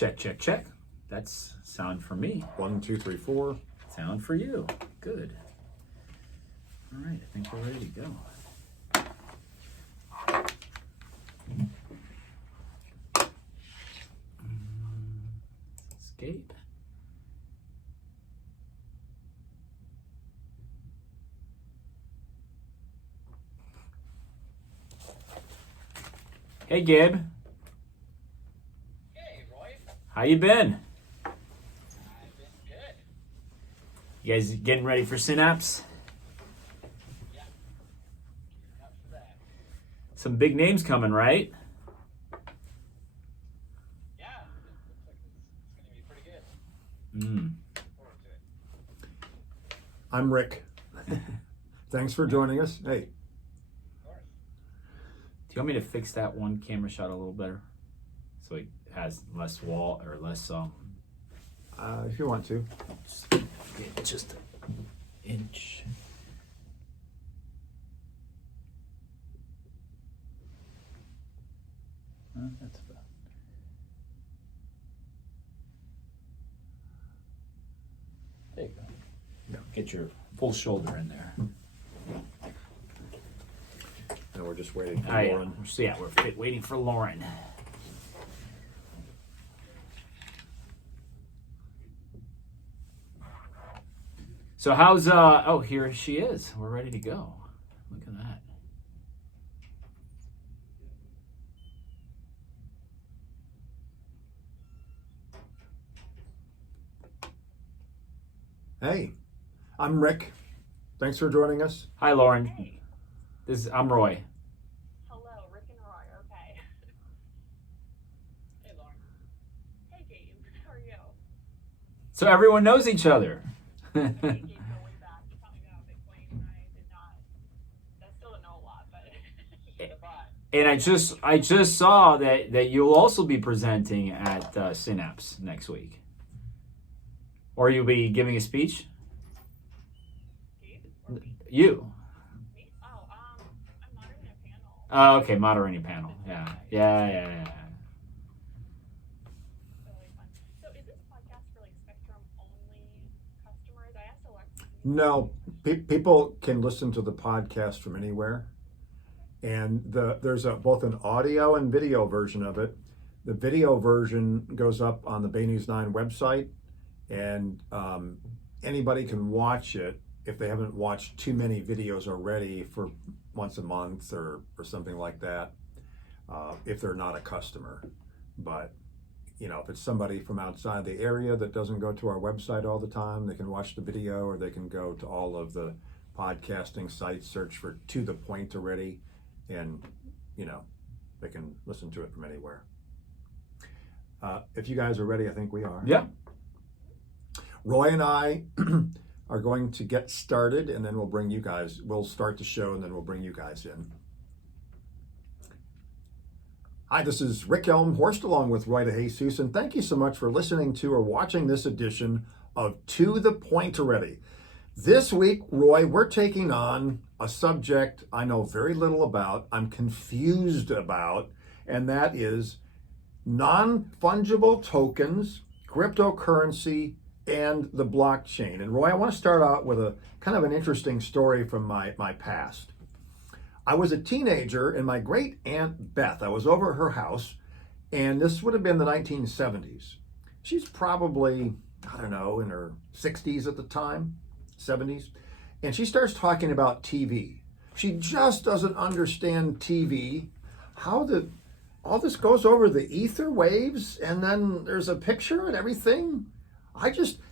Check, check, check. That's sound for me. 1, 2, 3, 4. Sound for you. Good. All right, I think we're ready to go. Escape. Hey, Gib. Hey, Roy. How you been? I've been good. You guys getting ready for Synapse? Yeah. Gearing up for that. Some big names coming, right? Yeah. It looks like it's going to be pretty good. Mm. Looking forward to it. I'm Rick. Thanks for joining us. Hey, Of course. Do you want me to fix that one camera shot a little better? So it has less wall or less if you want to. just an inch. That's about. There you go. Yeah. Get your full shoulder in there. And we're just waiting for Oh, yeah. Lauren. So yeah, we're waiting for Lauren. So how's oh, here she is. We're ready to go. Look at that. Hey, I'm Rick. Thanks for joining us. Hi Lauren. Hey. I'm Roy. Hello, Rick and Roy. Okay. Hey, Lauren. Hey, Gabe. How are you? So everyone knows each other. Hey, Gabe, go way back. You taught me about Bitcoin, and I still don't know a lot, but. And I just saw that you'll also be presenting at Synapse next week. Or you'll be giving a speech? Gabe? Or me? You. Me? Oh, I'm moderating a panel. Oh, okay, moderating panel. Yeah. Totally fun. So is this podcast for like Spectrum only customers? I asked Alexis. No, people can listen to the podcast from anywhere. And there's both an audio and video version of it. The video version goes up on the Bay News 9 website, and anybody can watch it if they haven't watched too many videos already for once a month or something like that, if they're not a customer. But if it's somebody from outside the area that doesn't go to our website all the time, they can watch the video, or they can go to all of the podcasting sites, search for To The Point Already, and they can listen to it from anywhere. If you guys are ready, I think we are. Yeah. Roy and I are going to get started, and then we'll start the show, and then we'll bring you guys in. Hi, this is Rick Elmhorst along with Roy DeJesus, and thank you so much for listening to or watching this edition of To The Point Already. This week, Roy, we're taking on a subject I know very little about, I'm confused about, and that is non-fungible tokens, cryptocurrency, and the blockchain. And Roy, I want to start out with a kind of an interesting story from my past. I was a teenager, and my great aunt Beth, I was over at her house, and this would have been the 1970s. She's probably, I don't know, in her 60s at the time, 70s. And she starts talking about TV. She just doesn't understand TV, how all this goes over the ether waves, and then there's a picture and everything.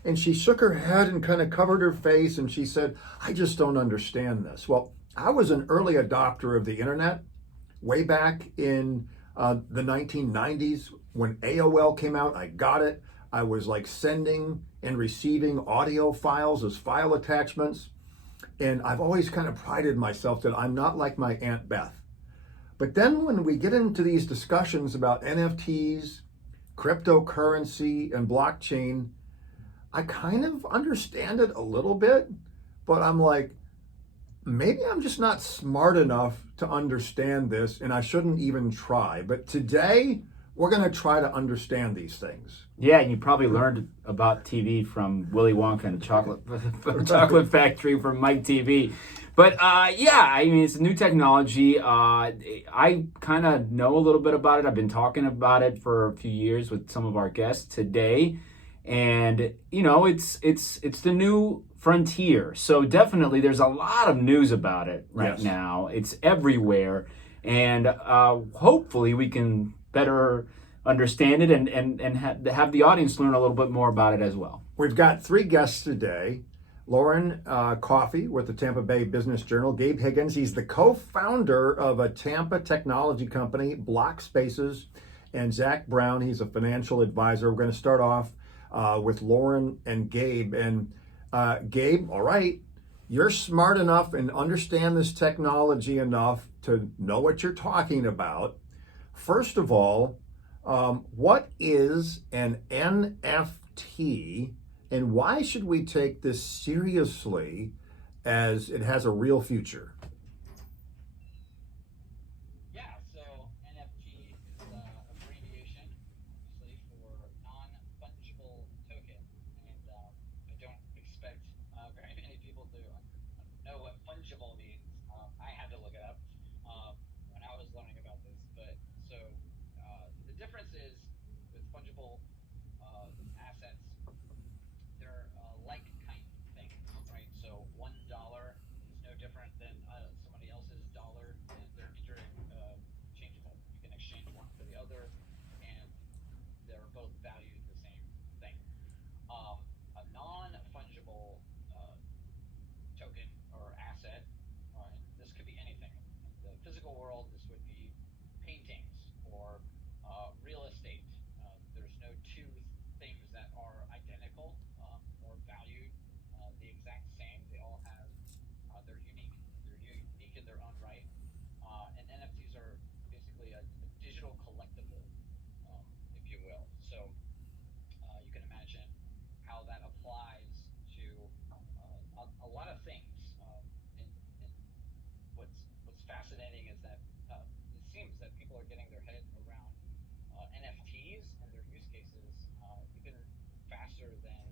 And she shook her head and kind of covered her face, and she said, I just don't understand this. Well, I was an early adopter of the internet way back in the 1990s. When AOL came out, I got it. I was like sending and receiving audio files as file attachments. And I've always kind of prided myself that I'm not like my Aunt Beth. But then when we get into these discussions about NFTs, cryptocurrency, and blockchain, I kind of understand it a little bit, but I'm like, maybe I'm just not smart enough to understand this, and I shouldn't even try. But today, we're going to try to understand these things. Yeah, and you probably learned about TV from Willy Wonka and the Chocolate Factory from Mike TV. But yeah, I mean, it's a new technology. I kind of know a little bit about it. I've been talking about it for a few years with some of our guests today, and you know, it's the new frontier. So definitely, there's a lot of news about it right Yes. now. It's everywhere, and hopefully, we can better understand it and have the audience learn a little bit more about it as well. We've got 3 guests today. Lauren Coffey with the Tampa Bay Business Journal. Gabe Higgins, he's the co-founder of a Tampa technology company, Block Spaces. And Zach Brown, he's a financial advisor. We're going to start off with Lauren and Gabe. And Gabe, all right, you're smart enough and understand this technology enough to know what you're talking about. First of all, what is an NFT? And why should we take this seriously as it has a real future? Yeah, so NFT is abbreviation, obviously, for non-fungible token. And I don't expect very many people to know what fungible means. I had to look it up when I was learning about this. But so the difference is with fungible assets, they're like kind things, right? So $1 is no different than somebody else's dollar, and they're interchangeable. You can exchange one for the other, and they're both valued the same thing. A non-fungible token or asset, this could be anything. In the physical world, this would be paintings or real estate. There's no two things that are identical or valued the exact same. They all have they're unique. They're unique in their own right. And NFTs are basically a digital collectible, if you will. So you can imagine how that applies to a lot of things. And what's fascinating is that it seems that people are getting their head around NFTs and their use cases even faster than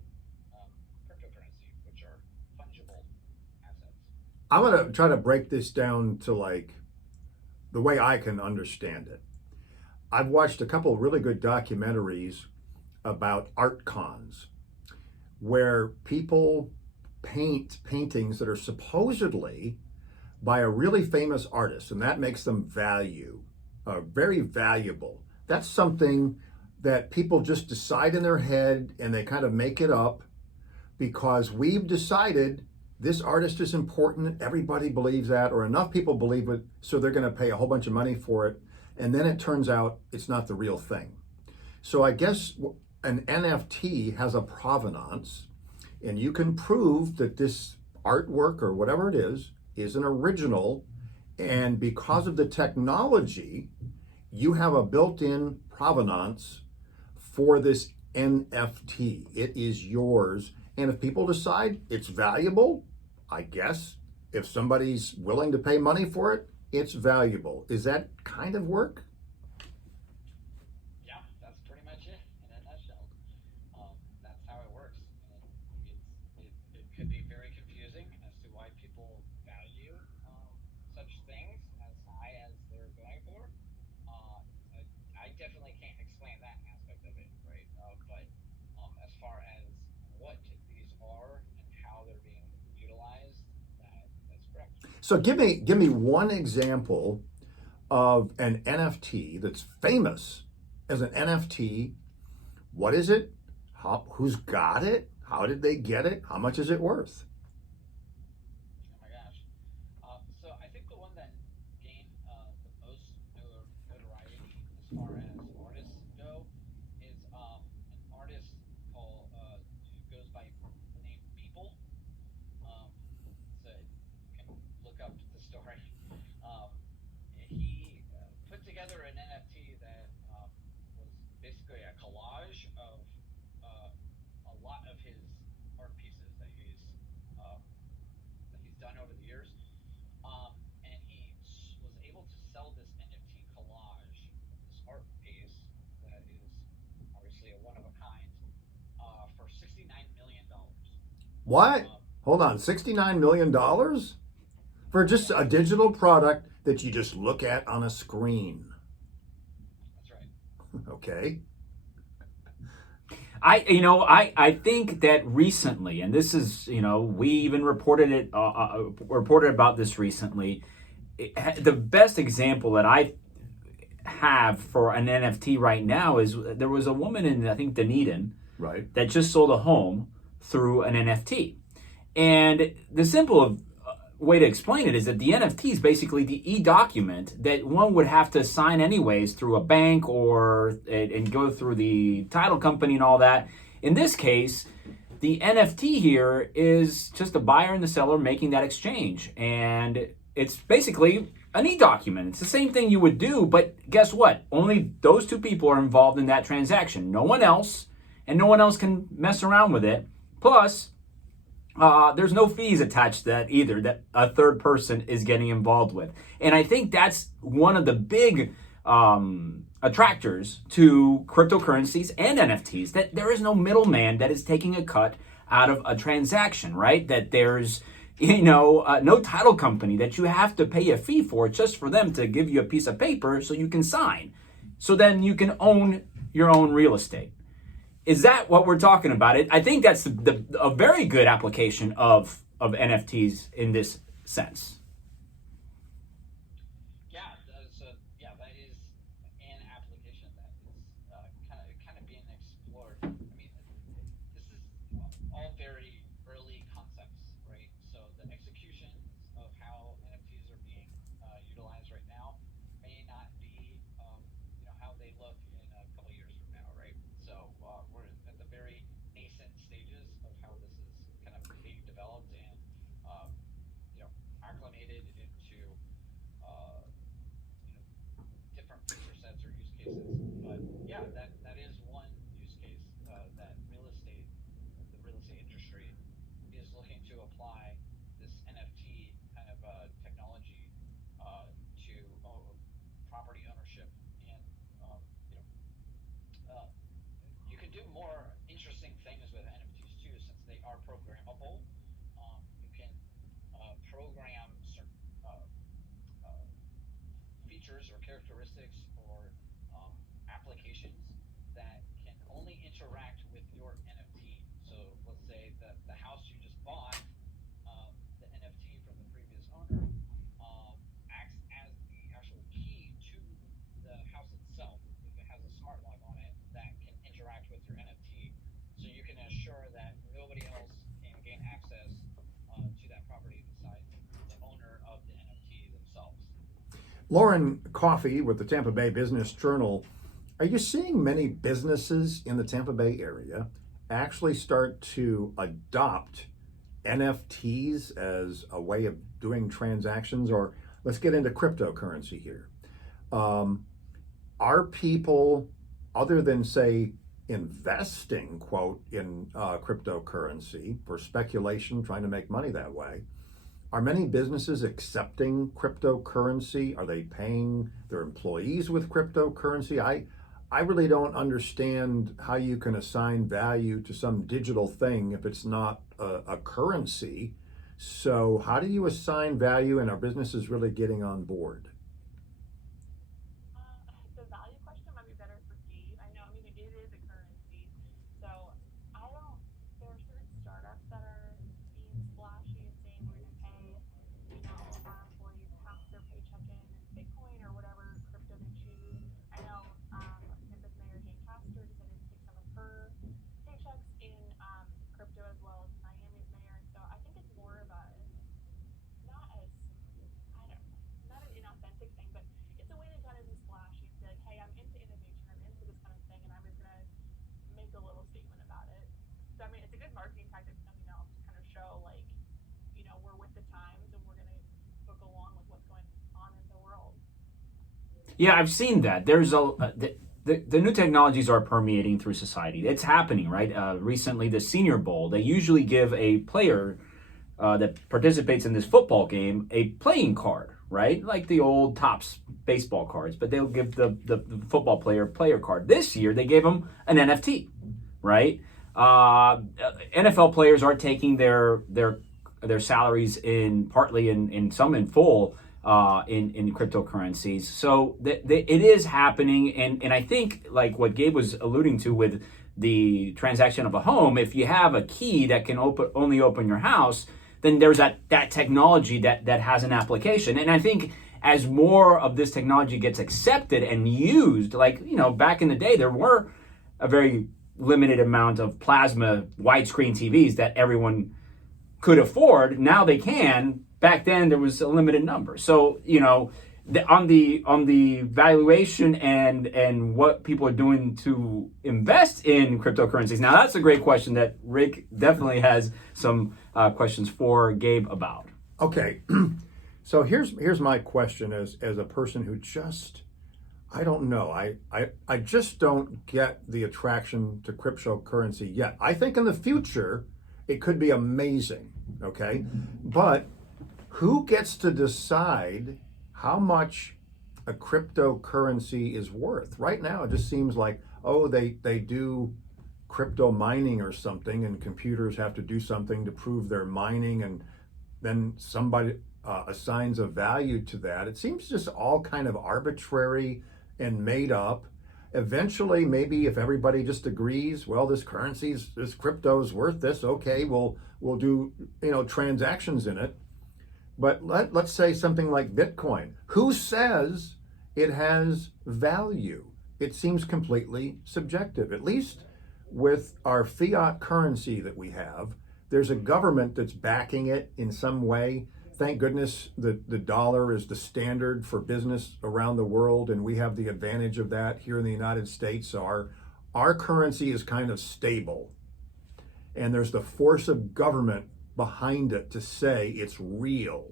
cryptocurrency, which are fungible assets. I'm going to try to break this down to like the way I can understand it. I've watched a couple of really good documentaries about art cons where people paint paintings that are supposedly by a really famous artist, and that makes them very valuable. That's something that people just decide in their head and they kind of make it up because we've decided this artist is important, everybody believes that, or enough people believe it, so they're going to pay a whole bunch of money for it, and then it turns out it's not the real thing. So I guess an NFT has a provenance, and you can prove that this artwork or whatever it is an original, and because of the technology, you have a built-in provenance for this NFT. It is yours. And if people decide it's valuable, I guess if somebody's willing to pay money for it, it's valuable. Is that kind of work? Yeah, that's pretty much it in a nutshell. That's how it works. And it could be very confusing as to why people value such things as high as they're going for. I definitely can't explain that aspect of it, right? But as far as what these are and how they're being utilized, that's correct. So give me one example of an NFT that's famous as an NFT. What is it? Who's got it? How did they get it? How much is it worth? Oh my gosh. So I think the one that gained the most notoriety as far as artists go is an artist called who goes by the name People. So you can look up the story. He put together an NFT that was basically a collage of a lot of his art pieces that he's What? Um, Hold on, $69 million for just a digital product that you just look at on a screen. that's right. Okay. I think that recently, and this is, we even reported about this recently. The best example that I have for an NFT right now is there was a woman in, I think, Dunedin Right. that just sold a home through an NFT. And the simple way to explain it is that the NFT is basically the e-document that one would have to sign anyways through a bank or and go through the title company and all that. In this case, the NFT here is just the buyer and the seller making that exchange. And it's basically an e-document. It's the same thing you would do, but guess what? Only those two people are involved in that transaction. No one else, and no one else can mess around with it. Plus, there's no fees attached to that either that a third person is getting involved with. And I think that's one of the big attractors to cryptocurrencies and NFTs, that there is no middleman that is taking a cut out of a transaction, right? That there's, no title company that you have to pay a fee for just for them to give you a piece of paper so you can sign. So then you can own your own real estate. Is that what we're talking about? I think that's a very good application of NFTs in this sense. Yeah, that is an application that is kind of being explored. I mean, this is all very early concepts, right? So the execution of how NFTs are being utilized right now may not be, how they look in a couple years from now, right? So we're at the very nascent stages of how this is kind of being developed and, acclimated into, different feature sets or use cases. But yeah, that is one use case that the real estate industry is looking to apply this NFT kind of technology to property ownership, and you can do more interesting things with NFTs too, since they are programmable. You can program certain features or characteristics or applications that can only interact with your NFT. So let's say that the house you just bought, the NFT from the previous owner, acts as the actual key to the house itself. If it has a smart lock on it, that can interact with your NFT. So you can assure that nobody else can gain access to that property besides the owner of the NFT themselves. Lauren Coffey with the Tampa Bay Business Journal. Are you seeing many businesses in the Tampa Bay area actually start to adopt NFTs as a way of doing transactions? Or let's get into cryptocurrency here. Are people, other than say investing, quote, in cryptocurrency for speculation, trying to make money that way, are many businesses accepting cryptocurrency? Are they paying their employees with cryptocurrency? I really don't understand how you can assign value to some digital thing if it's not a currency. So how do you assign value, and are businesses really getting on board? The value question might be better for Steve. I know, I mean, it is a currency. So there are certain startups that are being splashy and saying we're going to pay, our employees half their paycheck in Bitcoin or whatever crypto they choose. I know, Campus Mayor Jane Castor decided to take some of her paychecks in crypto, as well as Miami's mayor. So I think it's more of a, not as, I don't know, not an inauthentic thing, but it's a way to kind of be splashy and say like, hey, I'm into innovation, I'm into this kind of thing, and I'm just gonna make a little statement about it. So I mean, it's a good marketing tactic for something else to kind of show like, we're with the times and we're gonna book along with what's going on in the world. Yeah, I've seen that. There's the new technologies are permeating through society. It's happening, right? Recently, the Senior Bowl, they usually give a player that participates in this football game a playing card, right? Like the old Topps baseball cards, but they'll give the football player card. This year, they gave him an NFT, right? NFL players are taking their salaries partly in some in full in cryptocurrencies. So it is happening, and I think like what Gabe was alluding to with the transaction of a home, if you have a key that can only open your house, then there's that technology that has an application. And I think as more of this technology gets accepted and used, like, back in the day, there were a very limited amount of plasma widescreen TVs that everyone could afford. Now they can. Back then there was a limited number. So, on the valuation and what people are doing to invest in cryptocurrencies. Now that's a great question that Rick definitely has some questions for Gabe about. Okay, so here's my question as a person who just, I don't know, I just don't get the attraction to cryptocurrency yet. I think in the future it could be amazing, okay? But who gets to decide how much a cryptocurrency is worth? Right now, it just seems like, they do crypto mining or something, and computers have to do something to prove they're mining, and then somebody assigns a value to that. It seems just all kind of arbitrary and made up. Eventually, maybe if everybody just agrees, well, this crypto is worth this, okay, we'll do transactions in it. But let's say something like Bitcoin. Who says it has value? It seems completely subjective. At least with our fiat currency that we have, there's a government that's backing it in some way. Thank goodness the dollar is the standard for business around the world, and we have the advantage of that here in the United States. So our currency is kind of stable. And there's the force of government behind it to say it's real.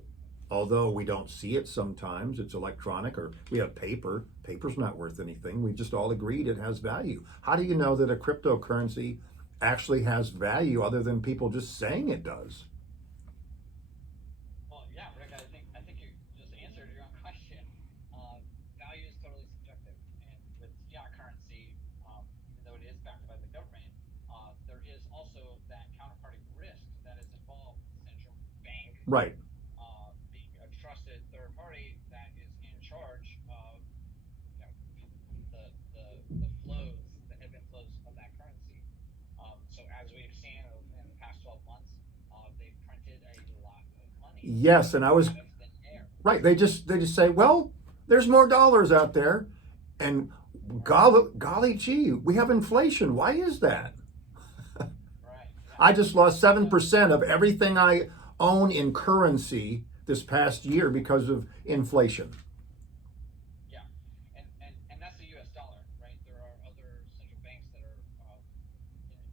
Although we don't see it sometimes, it's electronic, or we have paper. Paper's not worth anything. We just all agreed it has value. How do you know that a cryptocurrency actually has value other than people just saying it does? Well, yeah, Rick, I think you just answered your own question. Value is totally subjective, and with fiat currency, even though it is backed by the government, there is also that counterparty risk that is involved with the central bank. Right. Being a trusted third party that is in charge of the flows, the ebb and flows of that currency. So as we've seen in the past 12 months, they've printed a lot of money. Yes, and I was out of thin air. right. They just say, well, there's more dollars out there, and golly gee, we have inflation. Why is that? Right. I just lost 7% of everything I own in currency this past year because of inflation. Yeah, and that's the U.S. dollar, right? There are other central banks that are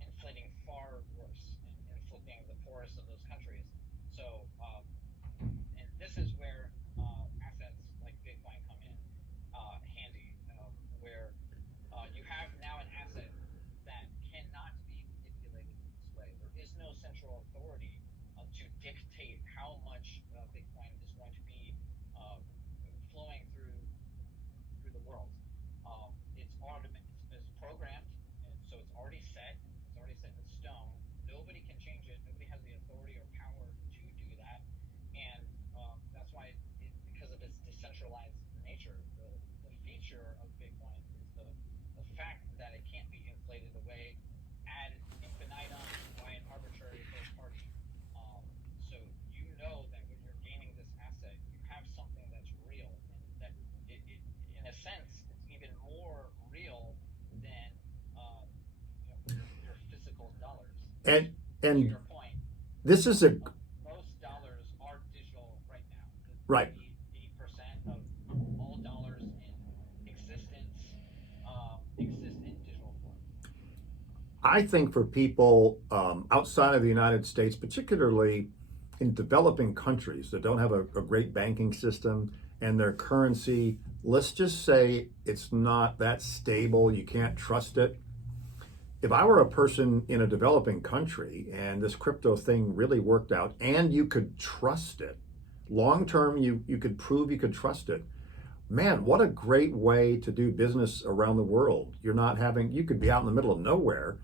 inflating far worse, and inflicting the poorest of those countries. So, and this is where assets like Bitcoin come in handy, where you have now an asset that cannot be manipulated in this way. There is no central authority to dictate how much Bitcoin is going to be flowing through the world. It's programmed, and so it's already set. It's already set in stone. Nobody can change it. Nobody has the authority or power to do that, and that's why, because of its decentralized nature, the feature of Bitcoin is the fact that it can't be inflated away ad infinitum by an arbitrary third party. So you know that when you're gaining this asset, you have something that's real, and that it in a sense, it's even more real than your physical dollars. To And your point, this is a most dollars are digital right now. Right. 80% of all dollars in existence exist in digital form. I think for people outside of the United States, particularly in developing countries that don't have a great banking system and their currency, let's just say it's not that stable, you can't trust it. If I were a person in a developing country and this crypto thing really worked out and you could trust it, long term you could prove you could trust it, man, what a great way to do business around the world. You could be out in the middle of nowhere.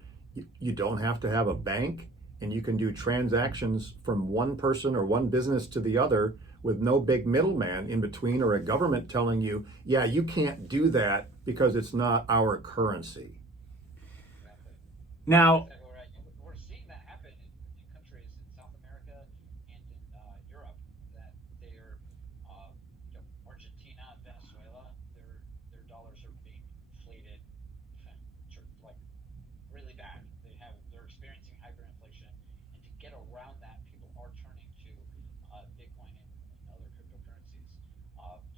You don't have to have a bank, and you can do transactions from one person or one business to the other with no big middleman in between or a government telling you, yeah, you can't do that because it's not our currency. Exactly. Now, Exactly right. And we're seeing that happen in countries in South America and in Europe that they're, Argentina and Venezuela, their dollars are being inflated, like really bad. They're experiencing hyperinflation, and to get around that, people are turning to Bitcoin and other cryptocurrencies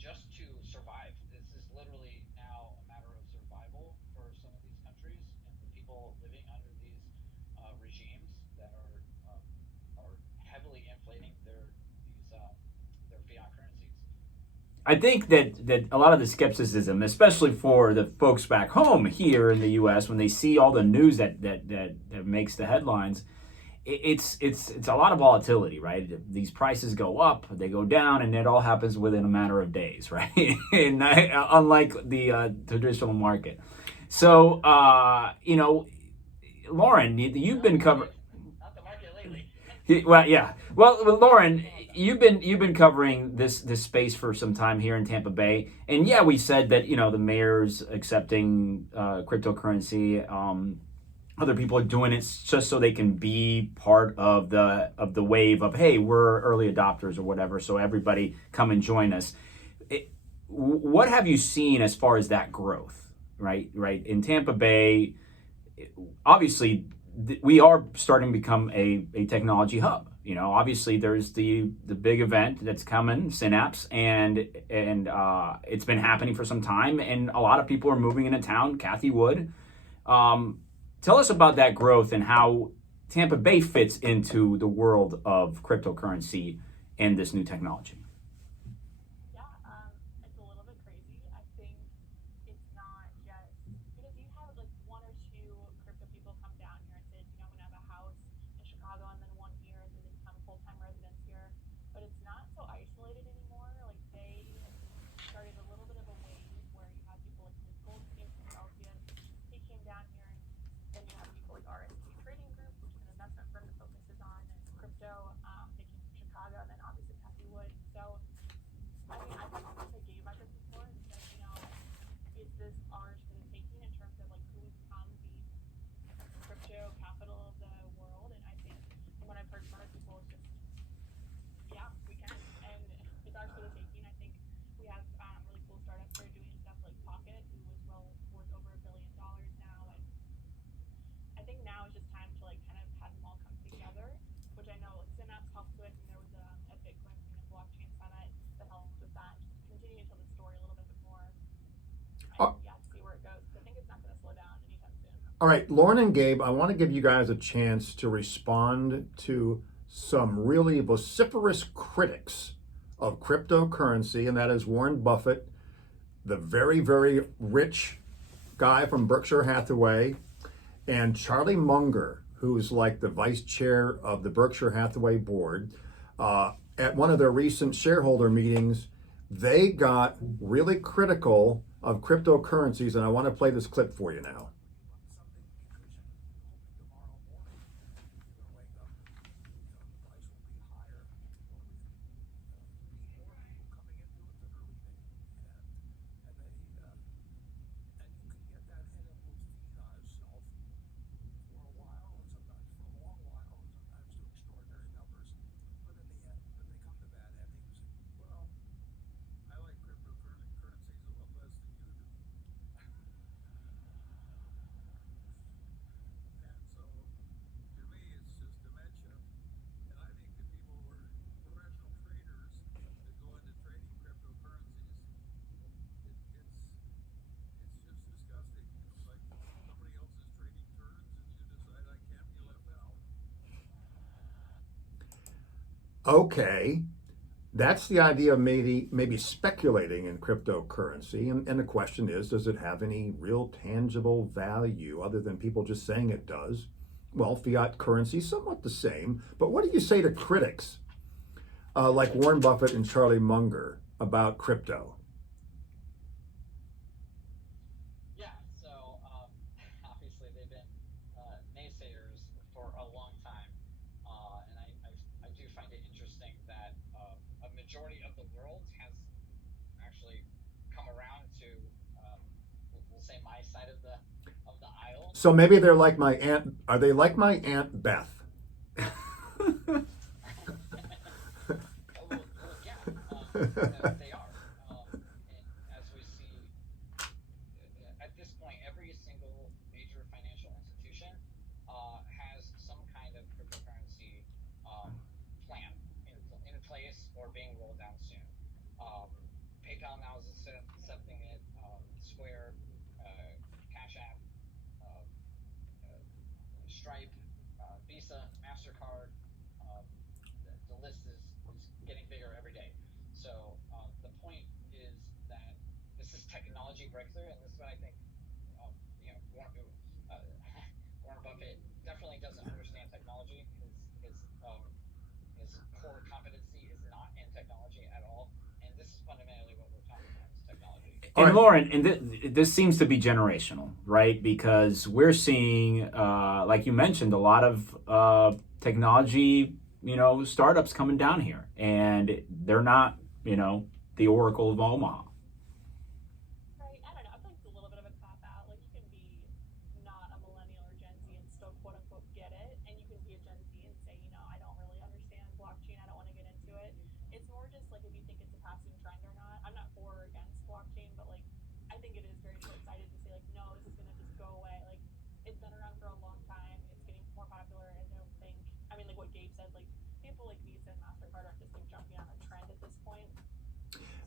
just to survive. This is literally now a matter of survival for some of these countries and the people living under these regimes that are heavily inflating their fiat currencies. I think that a lot of the skepticism, especially for the folks back home here in the U.S., when they see all the news that makes the headlines, it's a lot of volatility, right? These prices go up, they go down, and it all happens within a matter of days, right? And unlike the traditional market. So, Lauren, you've been covering. Not the market lately. Well, yeah. Well, Lauren, you've been covering this space for some time here in Tampa Bay, and yeah, we said that the mayor's accepting cryptocurrency. Other people are doing it just so they can be part of the wave of, hey, we're early adopters or whatever. So everybody come and join us. What have you seen as far as that growth? Right in Tampa Bay, obviously we are starting to become a technology hub. Obviously there's the big event that's coming, Synapse, and it's been happening for some time, and a lot of people are moving into town. Kathy Wood, tell us about that growth and how Tampa Bay fits into the world of cryptocurrency and this new technology. Yeah, it's a little bit crazy. I think it's not just because you have like one or two crypto people come down here and say, I'm gonna have a house in Chicago and then one here and then they become full-time residents here. But it's not so isolated anymore. Like they started a little bit of a wave where you have people like Nick Goldstein from Celsius. He came down here, and then you have people like RSK Trading Group, which is an investment firm that focuses on crypto. They came from Chicago, and then obviously Kathy Wood. So I mean, I've talked to Gabe about this before and said, is this ours for the taking in terms of like who we become the crypto capital of the world? And I think from what I've heard from other people, it's just, yeah, we can. And it's ours for the taking. I think we have really cool startups that are doing stuff like Pocket, who was worth over $1 billion now. And I think now is just time to like kind of have them all come together, which I know Synapse helps with, and there was a Bitcoin blockchain summit that helped with that. Just continue to tell the story a little bit more, and yeah, see where it goes. I think it's not going to slow down anytime soon. All right, Lauren and Gabe, I want to give you guys a chance to respond to some really vociferous critics of cryptocurrency, and that is Warren Buffett, the very, very rich guy from Berkshire Hathaway, and Charlie Munger, who's like the vice chair of the Berkshire Hathaway board. At one of their recent shareholder meetings, they got really critical of cryptocurrencies, and I want to play this clip for you now. Okay, that's the idea of maybe speculating in cryptocurrency, and the question is, does it have any real tangible value other than people just saying it does? Well, fiat currency is somewhat the same, but what do you say to critics like Warren Buffett and Charlie Munger about crypto? Yeah, so obviously they've been naysayers majority of the world has actually come around to, we'll say, my side of the aisle. So maybe they're like my aunt. Are they like my Aunt Beth? Well, yeah, they are. And as we see, at this point, every single major financial institution has some kind of cryptocurrency plan in place or being rolled out soon. PayPal now is accepting it. Square, Cash App, Stripe, Visa, MasterCard. The list is getting bigger every day. So the point is that this is technology breakthrough, and this is what I think. Warren Buffett definitely doesn't understand technology. His core competency is not in technology at all, and this is fundamentally what we're talking about: is technology. And Right. Lauren, and this seems to be generational, right? Because we're seeing, like you mentioned, a lot of technology, startups coming down here, and they're not, the Oracle of Omaha. Right, I don't know. I feel like it's a little bit of a cop out. Like you can be not a millennial or Gen Z and still quote unquote get it, and you can be a Gen Z and say, I don't really understand blockchain. I don't want to get into it. It's more just like if you think it's a passing trend or not. I'm not for or against blockchain, but like I think it is very short-sighted to say like no, this is gonna just go away. Like it's been around for a long time. It's getting more popular. I don't think. I mean, like what Gabe said, like people like Visa and Mastercard are just like jumping on a trend at this point.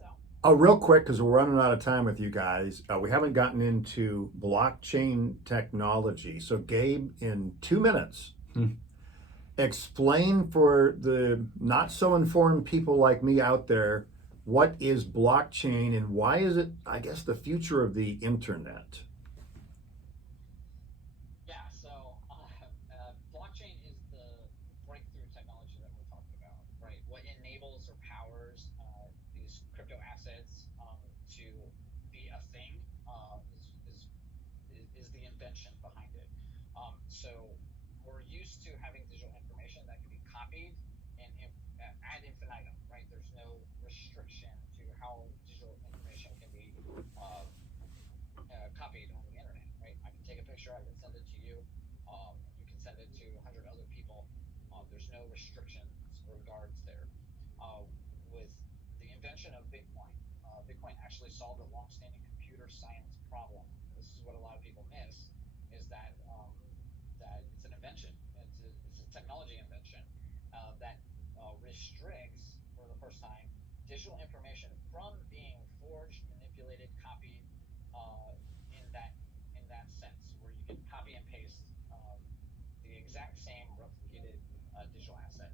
So. Real quick, because we're running out of time with you guys, we haven't gotten into blockchain technology. So, Gabe, in 2 minutes, explain for the not so informed people like me out there what is blockchain and why is it, I guess, the future of the internet? Yeah, so blockchain is the breakthrough technology that we're talking about, right? What enables or powers these crypto assets to be a thing is the invention behind it. So we're used to having digital information that can be copied and ad infinitum, right? There's no restriction to how digital information can be copied on the internet, right? I can take a picture, I can send it to you, you can send it to 100 other people. There's no restrictions or guards there. With the invention of Bitcoin, Bitcoin actually solved a long-standing computer science problem. This is what a lot of people miss, is that it's an invention. It's a technology invention that restricts, for the first time, digital information from being forged, manipulated, copied in that sense, where you can copy and paste the exact same replicated digital asset.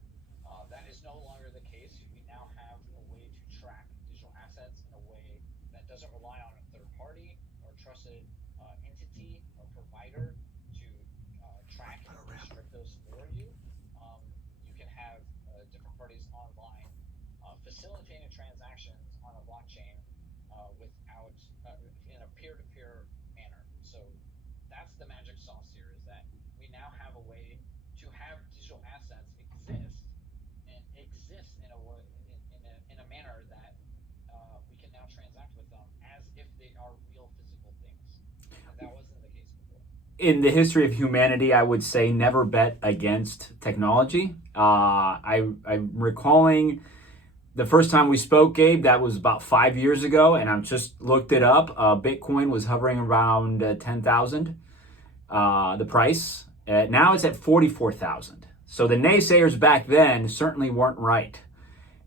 That is no longer the case. We now have a way to track digital assets in a way that doesn't rely on a third party or trusted entity or provider to track and restrict those for you. You can have different parties online facilitating transactions on a blockchain without in a peer-to-peer manner. So that's the magic sauce here, is that we now have a way to have digital assets exist in a way, in a manner that we can now transact with them as if they are real physical things. And that wasn't the case before. In the history of humanity, I would say never bet against technology. I'm recalling the first time we spoke, Gabe, that was about 5 years ago, and I just looked it up. Bitcoin was hovering around 10,000, the price. Now it's at 44,000. So the naysayers back then certainly weren't right.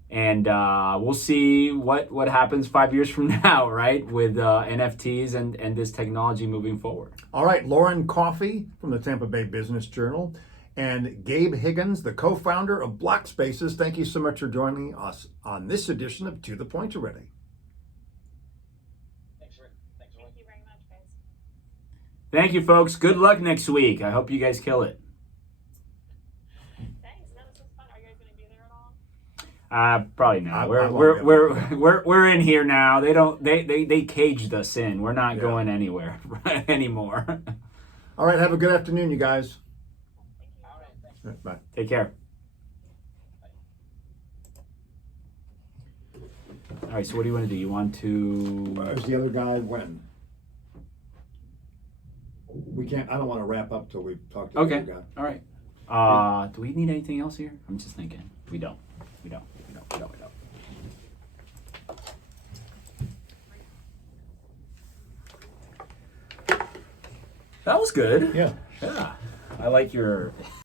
And we'll see what happens 5 years from now, right, with NFTs and this technology moving forward. All right, Lauren Coffey from the Tampa Bay Business Journal and Gabe Higgins, the co-founder of Blockspaces. Thank you so much for joining us on this edition of To The Point Already. Thanks, Rick. Thanks, Roy. Thank you very much, guys. Thank you, folks. Good luck next week. I hope you guys kill it. Thanks. No, this was fun. Are you guys going to be there at all? Probably not. I We're in here now. They caged us in. We're not going anywhere anymore. All right, have a good afternoon, you guys. All right, thanks. Bye. Take care. All right. So what do you want to do? You want to? Is the other guy when? We can't. I don't want to wrap up till we've talked to the Okay. other guy. All right. Do we need anything else here? I'm just thinking. We don't. We don't. We don't. We don't. We don't. That was good. Yeah. Yeah. I like your